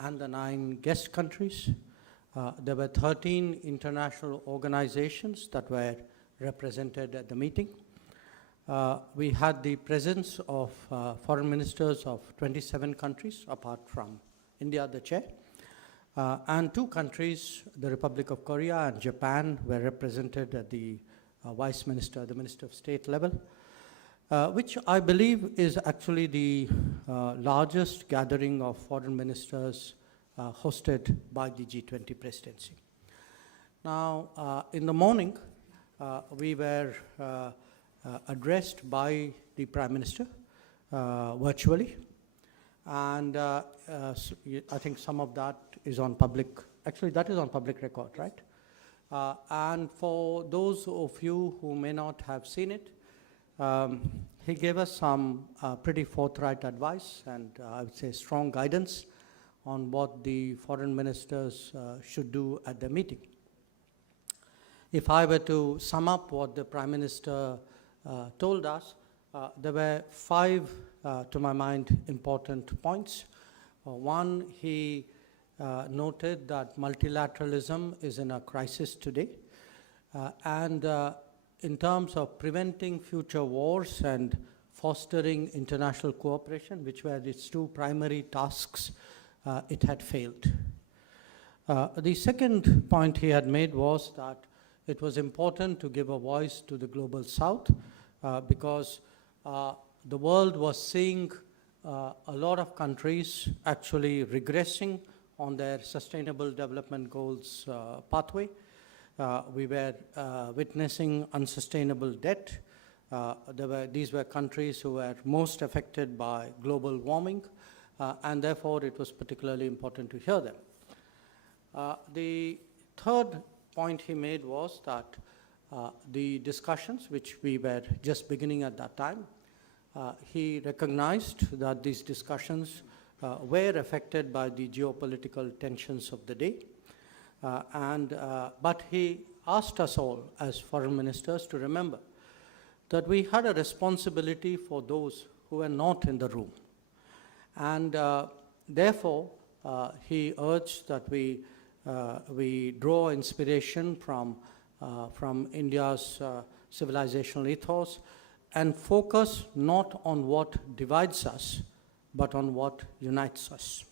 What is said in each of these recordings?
and the 9 guest countries. There were 13 international organizations that were represented at the meeting. We had the presence of foreign ministers of 27 countries, apart from India, the chair. And 2 countries, the Republic of Korea and Japan, were represented at the Vice Minister, the Minister of State level, which I believe is actually the largest gathering of foreign ministers hosted by the G20 presidency. Now, in the morning, we were addressed by the Prime Minister virtually, and I think some of that is on public, actually that is on public record, right? And for those of you who may not have seen it, he gave us some pretty forthright advice and I would say strong guidance on what the foreign ministers should do at the meeting. If I were to sum up what the Prime Minister told us, there were 5, to my mind, important points. One, he noted that multilateralism is in a crisis today, and in terms of preventing future wars and fostering international cooperation, which were its 2 primary tasks, it had failed. The second point he had made was that it was important to give a voice to the global south because the world was seeing a lot of countries actually regressing on their sustainable development goals pathway. We were witnessing unsustainable debt. These were countries who were most affected by global warming, and therefore it was particularly important to hear them. The third point he made was that the discussions, which we were just beginning at that time, he recognized that these discussions were affected by the geopolitical tensions of the day. But he asked us all as foreign ministers to remember that we had a responsibility for those who were not in the room. And therefore, he urged that we draw inspiration from India's civilizational ethos and focus not on what divides us, but on what unites us.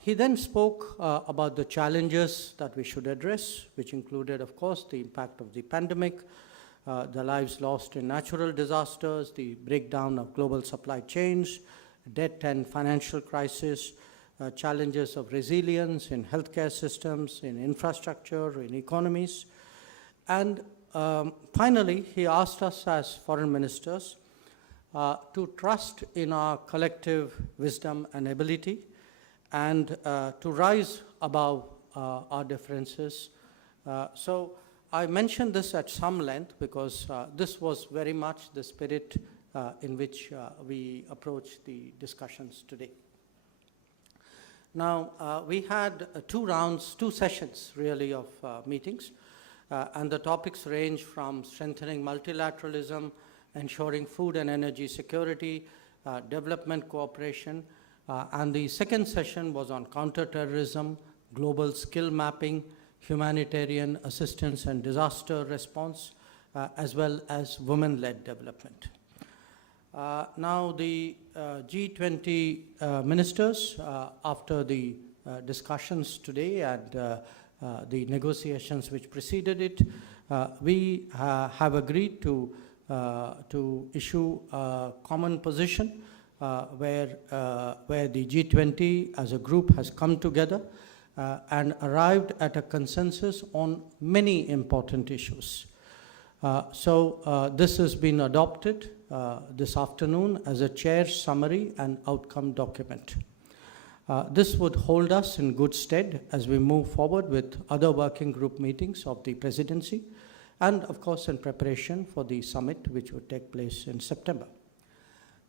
He then spoke about the challenges that we should address, which included, of course, the impact of the pandemic, the lives lost in natural disasters, the breakdown of global supply chains, debt and financial crisis, challenges of resilience in healthcare systems, in infrastructure, in economies. And finally, he asked us as foreign ministers to trust in our collective wisdom and ability and to rise above our differences. So I mentioned this at some length because this was very much the spirit in which we approached the discussions today. Now, we had 2 sessions really of meetings, and the topics range from strengthening multilateralism, ensuring food and energy security, development cooperation, and the second session was on counterterrorism, global skill mapping, humanitarian assistance and disaster response, as well as women-led development. Now the G20 ministers, after the discussions today and the negotiations which preceded it, we have agreed to issue a common position where the G20 as a group has come together and arrived at a consensus on many important issues. So this has been adopted this afternoon as a chair's summary and outcome document. This would hold us in good stead as we move forward with other working group meetings of the presidency and of course in preparation for the summit which would take place in September.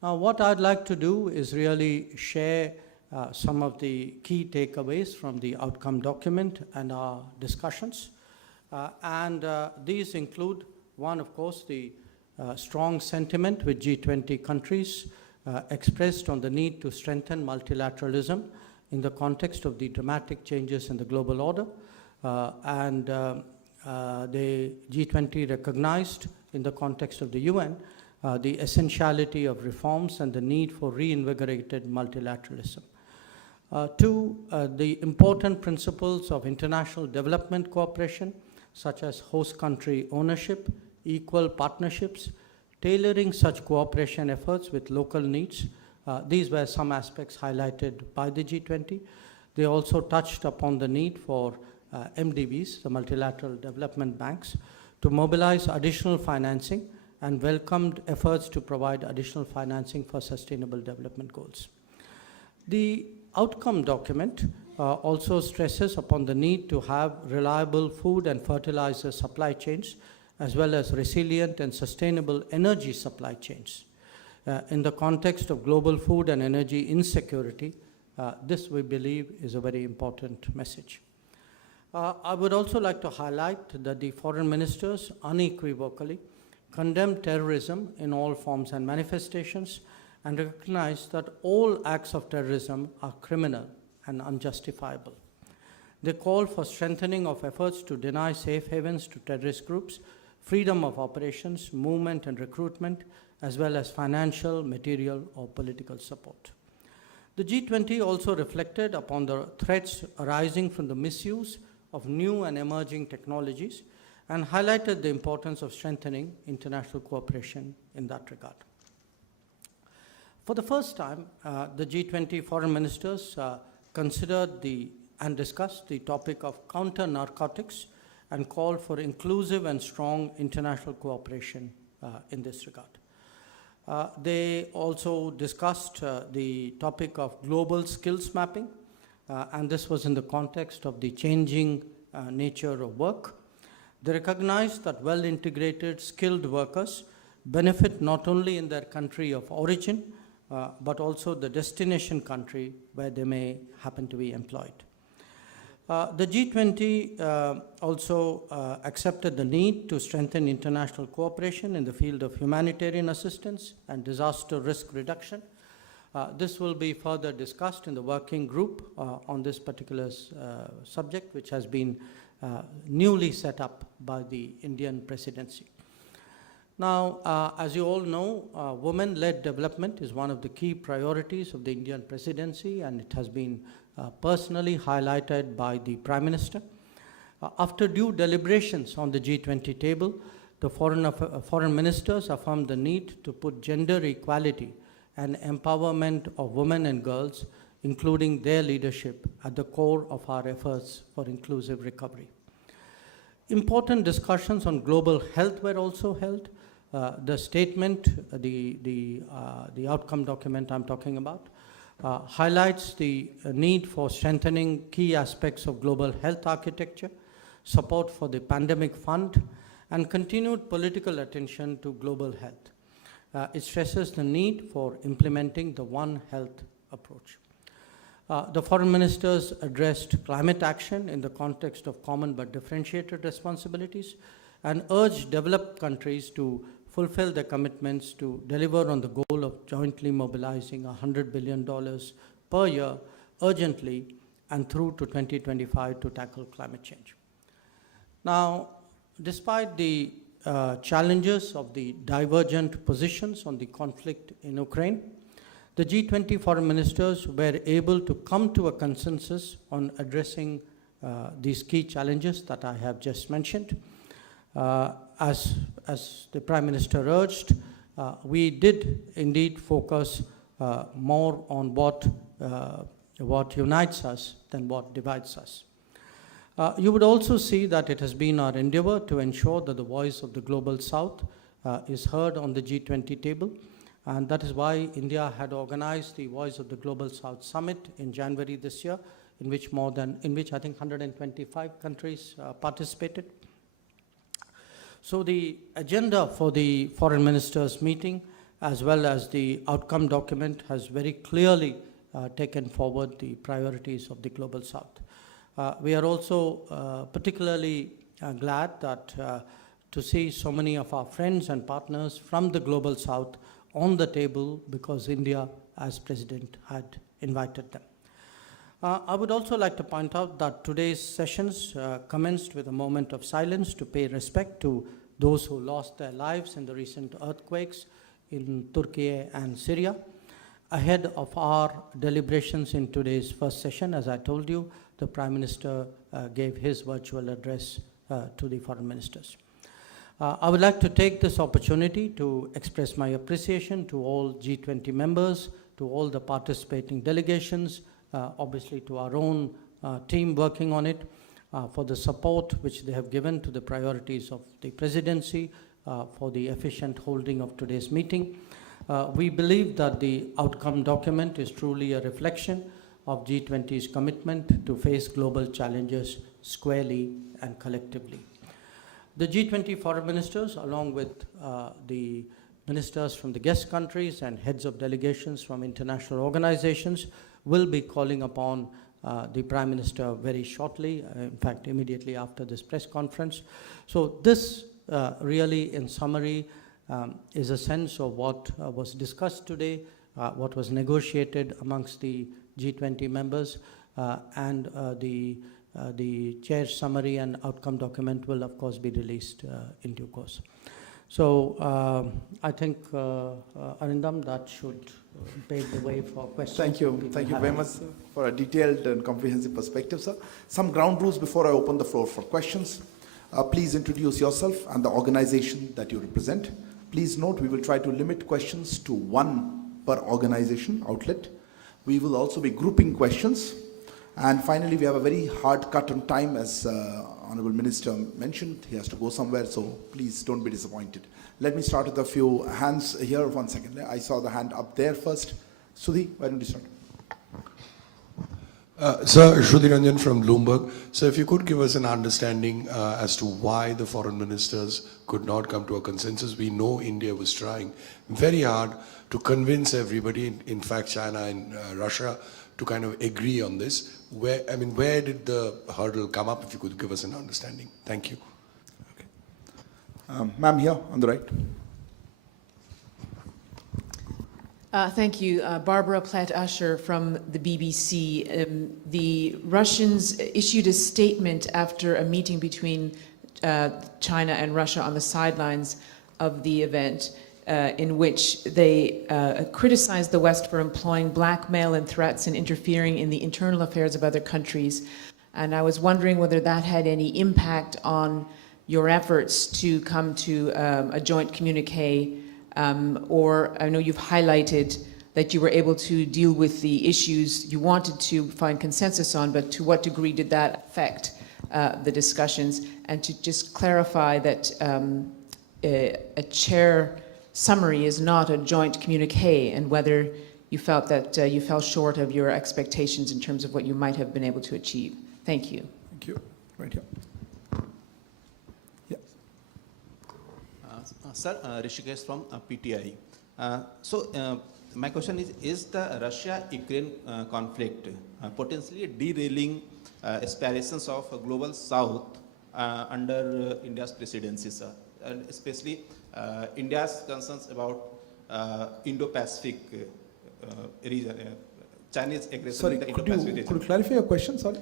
Now what I'd like to do is really share some of the key takeaways from the outcome document and our discussions. These include, one, of course, the strong sentiment with G20 countries expressed on the need to strengthen multilateralism in the context of the dramatic changes in the global order. The G20 recognized in the context of the UN the essentiality of reforms and the need for reinvigorated multilateralism. The important principles of international development cooperation, such as host country ownership, equal partnerships, tailoring such cooperation efforts with local needs. These were some aspects highlighted by the G20. They also touched upon the need for MDBs, the multilateral development banks, to mobilize additional financing and welcomed efforts to provide additional financing for sustainable development goals. The outcome document also stresses upon the need to have reliable food and fertilizer supply chains, as well as resilient and sustainable energy supply chains. In the context of global food and energy insecurity, this, we believe, is a very important message. I would also like to highlight that the foreign ministers unequivocally condemned terrorism in all forms and manifestations and recognized that all acts of terrorism are criminal and unjustifiable. They call for strengthening of efforts to deny safe havens to terrorist groups, freedom of operations, movement and recruitment, as well as financial, material, or political support. The G20 also reflected upon the threats arising from the misuse of new and emerging technologies and highlighted the importance of strengthening international cooperation in that regard. For the first time, the G20 foreign ministers considered and discussed the topic of counter-narcotics and called for inclusive and strong international cooperation in this regard. They also discussed the topic of global skills mapping, and this was in the context of the changing nature of work. They recognized that well-integrated, skilled workers benefit not only in their country of origin, but also the destination country where they may happen to be employed. The G20 also accepted the need to strengthen international cooperation in the field of humanitarian assistance and disaster risk reduction. This will be further discussed in the working group on this particular subject, which has been newly set up by the Indian presidency. Now, as you all know, women-led development is one of the key priorities of the Indian presidency, and it has been personally highlighted by the Prime Minister. After due deliberations on the G20 table, the foreign ministers affirmed the need to put gender equality and empowerment of women and girls, including their leadership, at the core of our efforts for inclusive recovery. Important discussions on global health were also held. The statement, the outcome document I'm talking about, highlights the need for strengthening key aspects of global health architecture, support for the pandemic fund, and continued political attention to global health. It stresses the need for implementing the One Health approach. The foreign ministers addressed climate action in the context of common but differentiated responsibilities and urged developed countries to fulfill their commitments to deliver on the goal of jointly mobilizing $100 billion per year urgently and through to 2025 to tackle climate change. Now, despite the challenges of the divergent positions on the conflict in Ukraine, the G20 foreign ministers were able to come to a consensus on addressing these key challenges that I have just mentioned. As the Prime Minister urged, we did indeed focus more on what unites us than what divides us. You would also see that it has been our endeavor to ensure that the voice of the Global South is heard on the G20 table, and that is why India had organized the Voice of the Global South Summit in January this year, in which I think 125 countries participated. So the agenda for the foreign ministers meeting, as well as the outcome document, has very clearly taken forward the priorities of the Global South. We are also particularly glad that to see so many of our friends and partners from the Global South on the table because India, as President, had invited them. I would also like to point out that today's sessions commenced with a moment of silence to pay respect to those who lost their lives in the recent earthquakes in Turkey and Syria. Ahead of our deliberations in today's first session, as I told you, the Prime Minister gave his virtual address to the foreign ministers. I would like to take this opportunity to express my appreciation to all G20 members, to all the participating delegations, obviously to our own team working on it, for the support which they have given to the priorities of the presidency, for the efficient holding of today's meeting. We believe that the outcome document is truly a reflection of G20's commitment to face global challenges squarely and collectively. The G20 foreign ministers, along with the ministers from the guest countries and heads of delegations from international organizations, will be calling upon the Prime Minister very shortly, in fact, immediately after this press conference. So this really, in summary, is a sense of what was discussed today, what was negotiated amongst the G20 members, and the chair's summary and outcome document will, of course, be released in due course. So I think, Arindam, that should pave the way for questions. Thank you. Thank you very much, sir, for a detailed and comprehensive perspective, sir. Some ground rules before I open the floor for questions. Please introduce yourself and the organization that you represent. Please note, we will try to limit questions to one per organization outlet. We will also be grouping questions. And finally, we have a very hard cut on time, as Honorable Minister mentioned. He has to go somewhere, so please don't be disappointed. Let me start with a few hands here. 1 second. I saw the hand up there first. Sudhi, why don't you start? Sir, Shruti Ranjan from Bloomberg. So if you could give us an understanding as to why the foreign ministers could not come to a consensus. We know India was trying very hard to convince everybody, in fact China and Russia, to kind of agree on this. Where did the hurdle come up? If you could give us an understanding. Thank you. Okay. Ma'am, here on the right. Thank you. Barbara Platt-Usher from the BBC. The Russians issued a statement after a meeting between China and Russia on the sidelines of the event, in which they criticized the West for employing blackmail and threats and interfering in the internal affairs of other countries. And I was wondering whether that had any impact on your efforts to come to a joint communique, or I know you've highlighted that you were able to deal with the issues you wanted to find consensus on, but to what degree did that affect the discussions? And to just clarify that a chair summary is not a joint communique, and whether you felt that you fell short of your expectations in terms of what you might have been able to achieve. Thank you. Thank you. Right here. Yeah. Sir, Rishikesh from PTI. My question is the Russia-Ukraine conflict potentially derailing aspirations of a global South under India's presidency, sir? And especially India's concerns about Indo-Pacific region, Chinese aggression Sorry, in the Indo-Pacific region. Could you clarify your question? Sorry.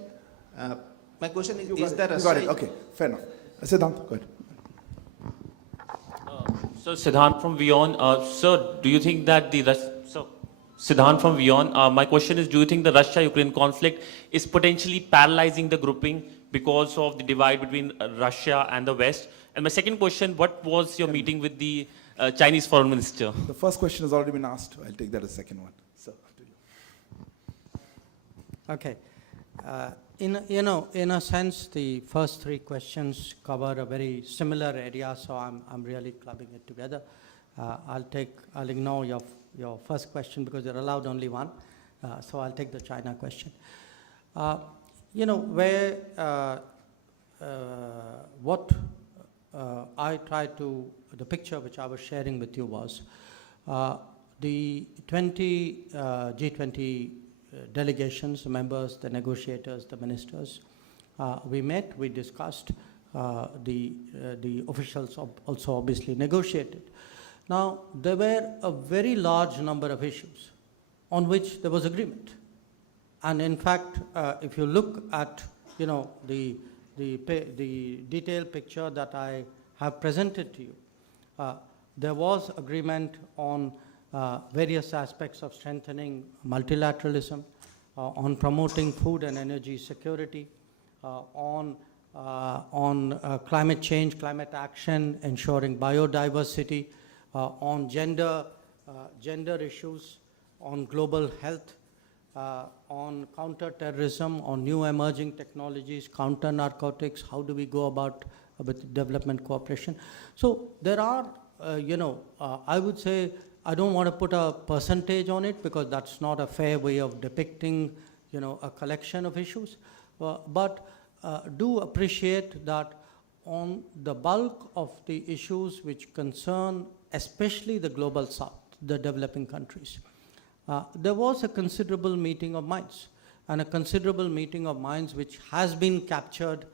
My question is You the got it. Okay, fair enough. Siddhant, go ahead. So Siddhant from WION, sir, do you think that Siddhant from WION, my question is, do you think the Russia-Ukraine conflict is potentially paralyzing the grouping because of the divide between Russia and the West? And my second question, what was your meeting with the Chinese foreign minister? The first question has already been asked. I'll take that as second one. So, to you. Okay. In a sense, the first three questions cover a very similar area, so I'm really clubbing it together. I'll ignore your first question because you're allowed only one, so I'll take the China question. The picture which I was sharing with you was the G20 delegations, the members, the negotiators, the ministers. We met, we discussed, the officials also obviously negotiated. Now, there were a very large number of issues on which there was agreement. And in fact, if you look at, the detailed picture that I have presented to you, there was agreement on various aspects of strengthening multilateralism, on promoting food and energy security, on climate change, climate action, ensuring biodiversity, on gender issues, on global health, on counter-terrorism, on new emerging technologies, counter-narcotics, how do we go about with development cooperation. So there are, I would say, I don't want to put a percentage on it because that's not a fair way of depicting, a collection of issues. But do appreciate that on the bulk of the issues which concern especially the global south, the developing countries, there was a considerable meeting of minds, and a considerable meeting of minds which has been captured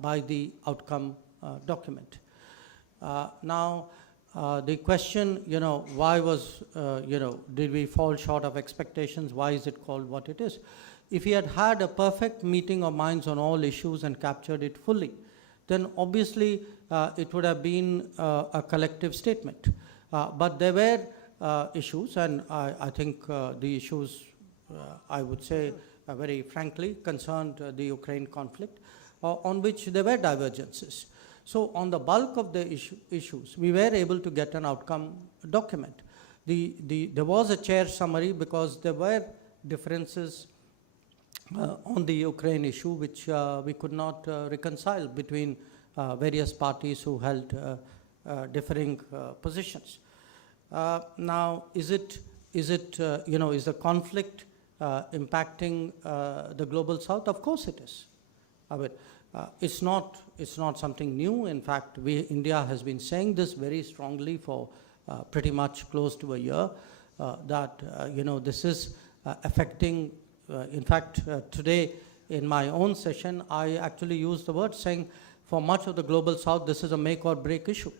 by the outcome document. Now, the question, why was, did we fall short of expectations? Why is it called what it is? If we had had a perfect meeting of minds on all issues and captured it fully, then obviously it would have been a collective statement. But there were issues, and I think the issues, I would say, very frankly, concerned the Ukraine conflict, on which there were divergences. So on the bulk of the issues, we were able to get an outcome document. There was a chair summary because there were differences on the Ukraine issue which we could not reconcile between various parties who held differing positions. Now, is the conflict impacting the global south? Of course it is. I mean, it's not something new. In fact, India has been saying this very strongly for pretty much close to a year, that this is affecting. In fact, today in my own session, I actually used the word saying for much of the global south, this is a make or break issue,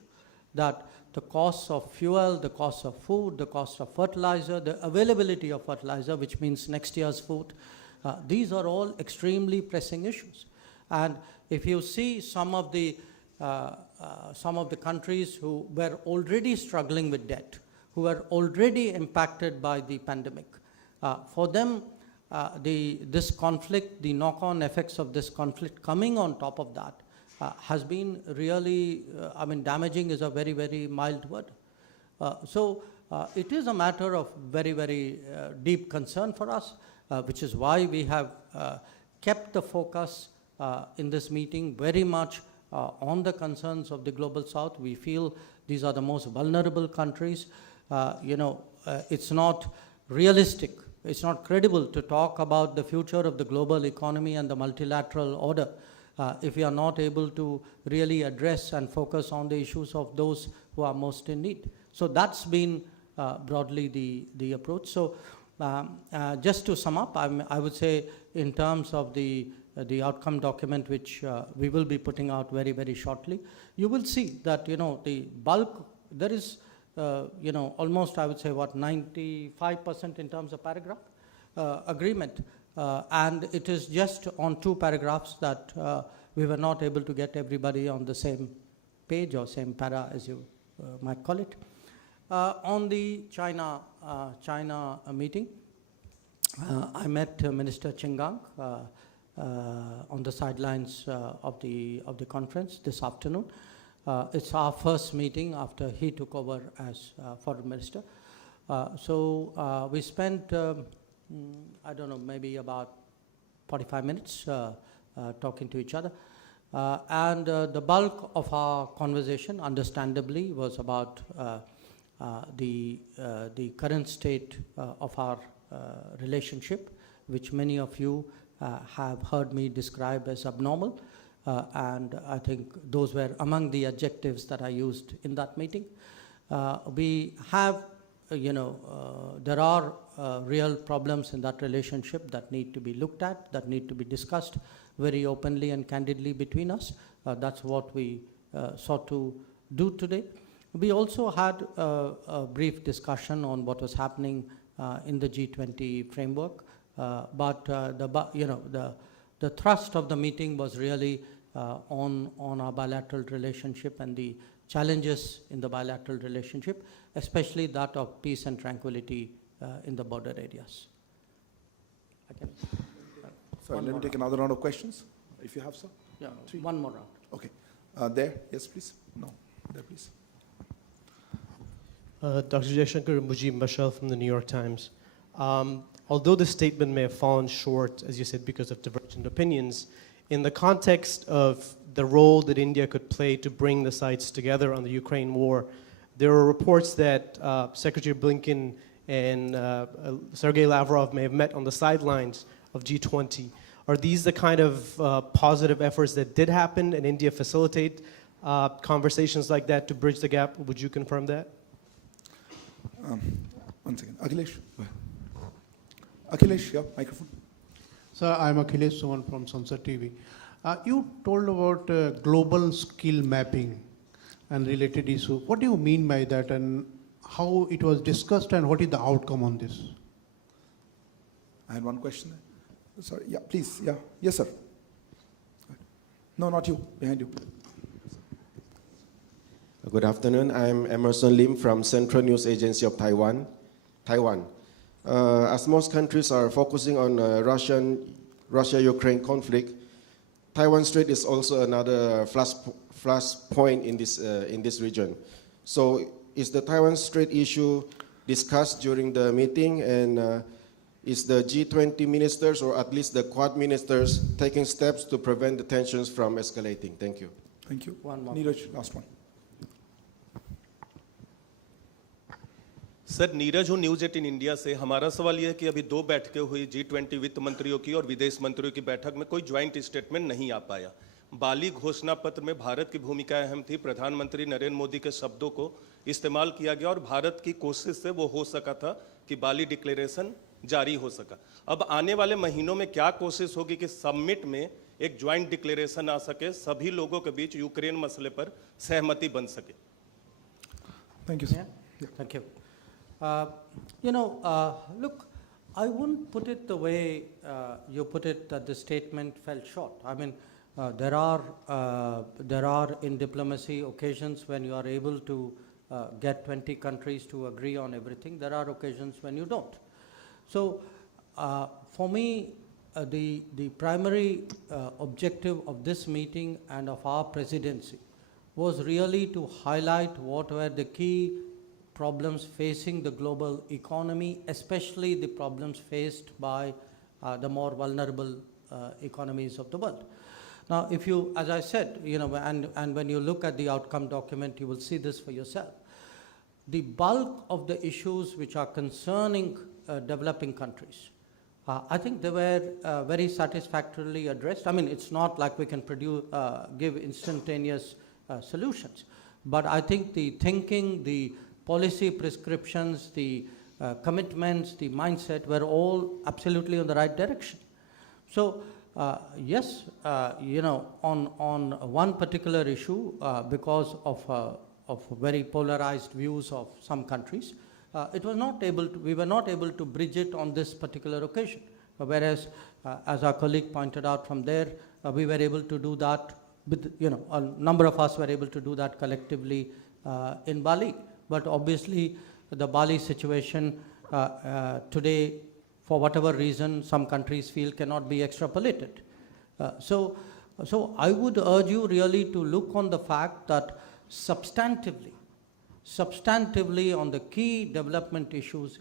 that the costs of fuel, the cost of food, the cost of fertilizer, the availability of fertilizer, which means next year's food, these are all extremely pressing issues. And if you see some of the countries who were already struggling with debt, who were already impacted by the pandemic, for them, this conflict, the knock-on effects of this conflict coming on top of that has been really, damaging is a very, very mild word. So it is a matter of very, very deep concern for us, which is why we have kept the focus in this meeting very much on the concerns of the global south. We feel these are the most vulnerable countries. It's not realistic, it's not credible to talk about the future of the global economy and the multilateral order if we are not able to really address and focus on the issues of those who are most in need. So that's been broadly the approach. So just to sum up, I would say in terms of the outcome document, which we will be putting out very, very shortly, you will see that, the bulk, there is, almost, I would say, 95% in terms of paragraph agreement. And it is just on 2 paragraphs that we were not able to get everybody on the same page or same para, as you might call it. On the China meeting, I met Minister Chingang on the sidelines of the conference this afternoon. It's our first meeting after he took over as foreign minister. So we spent, I don't know, maybe about 45 minutes talking to each other. And the bulk of our conversation, understandably, was about the current state of our relationship, which many of you have heard me describe as abnormal. And I think those were among the adjectives that I used in that meeting. We have, there are real problems in that relationship that need to be looked at, that need to be discussed very openly and candidly between us. That's what we sought to do today. We also had a brief discussion on what was happening in the G20 framework, but the thrust of the meeting was really on our bilateral relationship and the challenges in the bilateral relationship, especially that of peace and tranquility in the border areas. Sorry, let me take another round of questions, if you have, sir. Yeah, one more round. Okay. There, yes, please. No, there, please. Dr. Jaishankar, Mujib Bashar from the New York Times. Although the statement may have fallen short, as you said, because of divergent opinions, in the context of the role that India could play to bring the sides together on the Ukraine war, there are reports that Secretary Blinken and Sergei Lavrov may have met on the sidelines of G20. Are these the kind of positive efforts that did happen, and India facilitate conversations like that to bridge the gap? Would you confirm that? One second. Akhilesh. Go ahead. Akhilesh, yeah, microphone. Sir, I'm Akhilesh Suman from Sansad TV. You told about global skill mapping and related issue. What do you mean by that, and how it was discussed, and what is the outcome on this? I had one question there. Sorry, yeah, please, yeah. Yes, sir. No, not you, behind you. Good afternoon. I'm Emerson Lim from Central News Agency of Taiwan. As most countries are focusing on Russia-Ukraine conflict, Taiwan Strait is also another flash point in this region. So, is the Taiwan Strait issue discussed during the meeting, and is the G20 ministers, or at least the Quad ministers, taking steps to prevent the tensions from escalating? Thank you. Thank you. One more. Neeraj, last one. Sir Neeraj हूँ news 18 India से। हमारा सवाल यह है कि अभी 2 बैठकें हुई G20 वित्त मंत्रियों की और विदेश मंत्रियों की बैठक में कोई ज्वाइंट स्टेटमेंट नहीं आ पाया। बाली घोषणा पत्र में भारत की भूमिका अहम थी, प्रधानमंत्री नरेंद्र मोदी के शब्दों को इस्तेमाल किया गया और भारत की कोशिश से वो हो सका था कि बाली डिक्लेरेशन जारी हो सका। अब आने वाले महीनों में क्या कोशिश होगी कि समिट में एक ज्वाइंट डिक्लेरेशन आ सके, सभी लोगों के बीच यूक्रेन मसले पर सहमति बन सके? Thank you, sir. Yeah. Thank you. Look, I wouldn't put it the way you put it, that the statement fell short. I mean, there are in diplomacy occasions when you are able to get 20 countries to agree on everything. There are occasions when you don't. So, for me, the primary objective of this meeting and of our presidency was really to highlight what were the key problems facing the global economy, especially the problems faced by the more vulnerable economies of the world. Now, if you, as I said, and when you look at the outcome document, you will see this for yourself. The bulk of the issues which are concerning developing countries, I think they were very satisfactorily addressed. I mean, it's not like we can give instantaneous solutions, but I think the thinking, the policy prescriptions, the commitments, the mindset were all absolutely on the right direction. So, yes, on one particular issue, because of very polarized views of some countries, we were not able to bridge it on this particular occasion. Whereas, as our colleague pointed out from there, we were able to do that with, a number of us were able to do that collectively in Bali. But obviously, the Bali situation today, for whatever reason, some countries feel cannot be extrapolated. So I would urge you really to look on the fact that substantively on the key development issues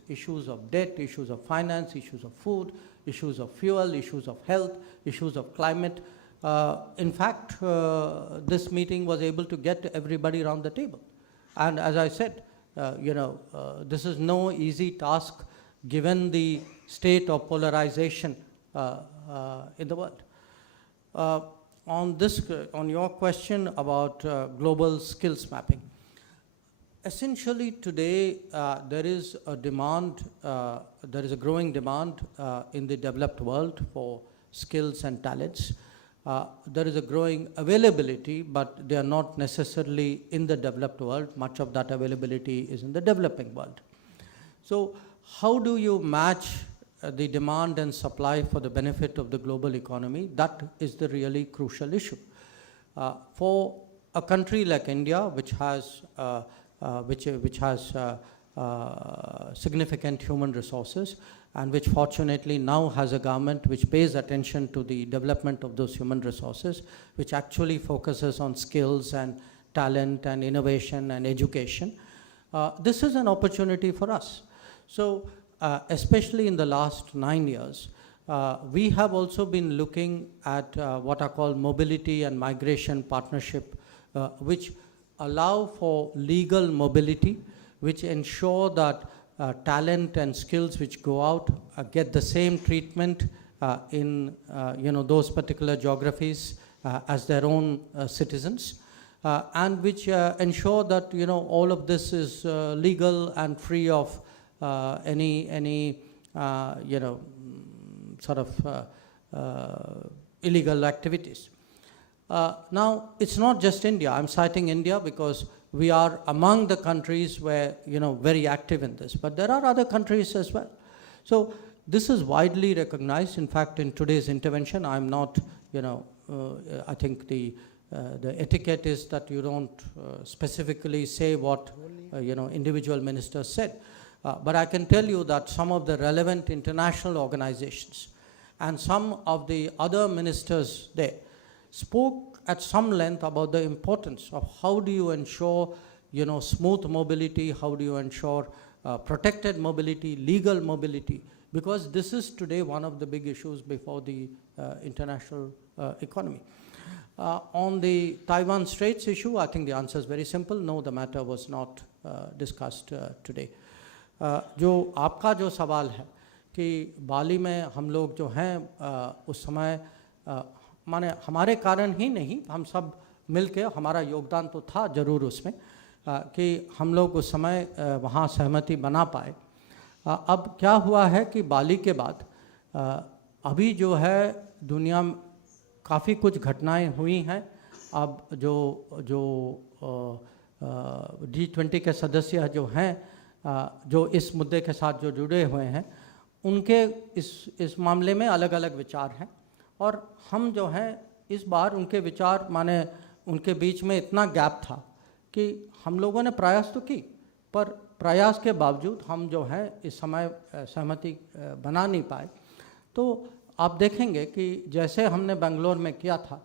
of debt, issues of finance, issues of food, issues of fuel, issues of health, issues of climate. In fact, this meeting was able to get everybody around the table. And as I said, this is no easy task given the state of polarization in the world. On your question about global skills mapping, essentially today there is a growing demand in the developed world for skills and talents. there is a growing availability, but they are not necessarily in the developed world. Much of that availability is in the developing world. So how do you match the demand and supply for the benefit of the global economy? That is the really crucial issue. For a country like India, which has significant human resources, and which fortunately now has a government which pays attention to the development of those human resources, which actually focuses on skills and talent and innovation and education. This is an opportunity for us. So especially in the last 9 years, we have also been looking at what are called mobility and migration partnership, which allow for legal mobility, which ensure that talent and skills which go out get the same treatment in those particular geographies as their own citizens, and which ensure that all of this is legal and free of any sort of illegal activities. Now, it's not just India. I'm citing India because we are among the countries where, very active in this. But there are other countries as well. So this is widely recognized. In fact, in today's intervention, I'm not, I think the etiquette is that you don't specifically say what, individual ministers said. But I can tell you that some of the relevant international organizations and some of the other ministers there spoke at some length about the importance of how do you ensure, smooth mobility, how do you ensure protected mobility, legal mobility, because this is today one of the big issues before the international economy. On the Taiwan Straits issue, I think the answer is very simple. No, the matter was not discussed today. जो आपका जो सवाल है कि बाली में हम लोग जो हैं उस समय माने हमारे कारण ही नहीं, हम सब मिलके, हमारा योगदान तो था ज़रूर उसमें कि हम लोग उस समय वहाँ सहमति बना पाए. अब क्या हुआ है कि बाली के बाद अभी जो है दुनिया में काफ़ी कुछ घटनाएं हुई हैं. अब जो G20 के सदस्य जो हैं, जो इस मुद्दे के साथ जो जुड़े हुए हैं, उनके इस मामले में अलग अलग विचार हैं. और हम जो हैं इस बार उनके विचार माने उनके बीच में इतना गैप था कि हम लोगों ने प्रयास तो की, पर प्रयास के बावजूद हम जो है इस समय सहमति बना नहीं पाए. तो आप देखेंगे कि जैसे हमने बेंगलोर में किया था,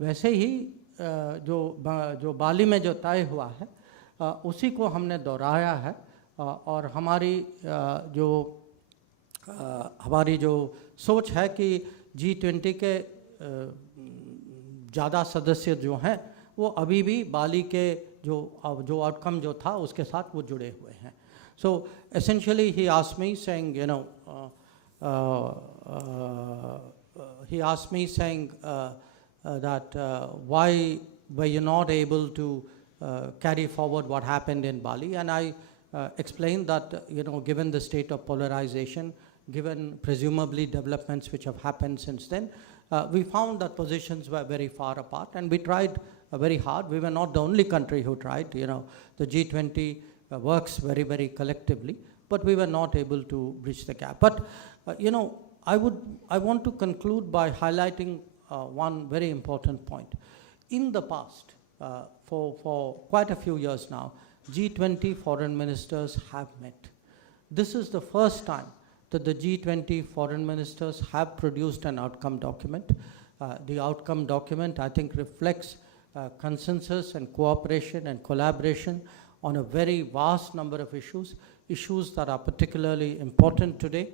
वैसे ही जो बाली में जो तय हुआ है उसी को हमने दोहराया है. और हमारी जो सोच है कि G20 के ज़्यादा सदस्य जो हैं वो अभी भी बाली के जो आउटकम जो था उसके साथ वो जुड़े हुए हैं. So essentially he asked me saying, that why were you not able to carry forward what happened in Bali? And I explained that, given the state of polarization, given presumably developments which have happened since then, we found that positions were very far apart, and we tried very hard. We were not the only country who tried. The G20 works very, very collectively, but we were not able to bridge the gap. But, I want to conclude by highlighting one very important point. In the past, for quite a few years now, G20 foreign ministers have met. This is the first time that the G20 foreign ministers have produced an outcome document. The outcome document, I think, reflects consensus and cooperation and collaboration on a very vast number of issues that are particularly important today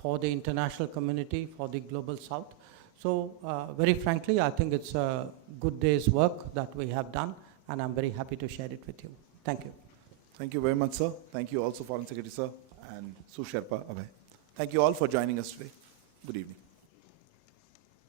for the international community, for the global south. So very frankly, I think it's a good day's work that we have done, and I'm very happy to share it with you. Thank you. Thank you very much, sir. Thank you also, Foreign Secretary, sir, and Su Sherpa Abhay. Thank you all for joining us today. Good evening.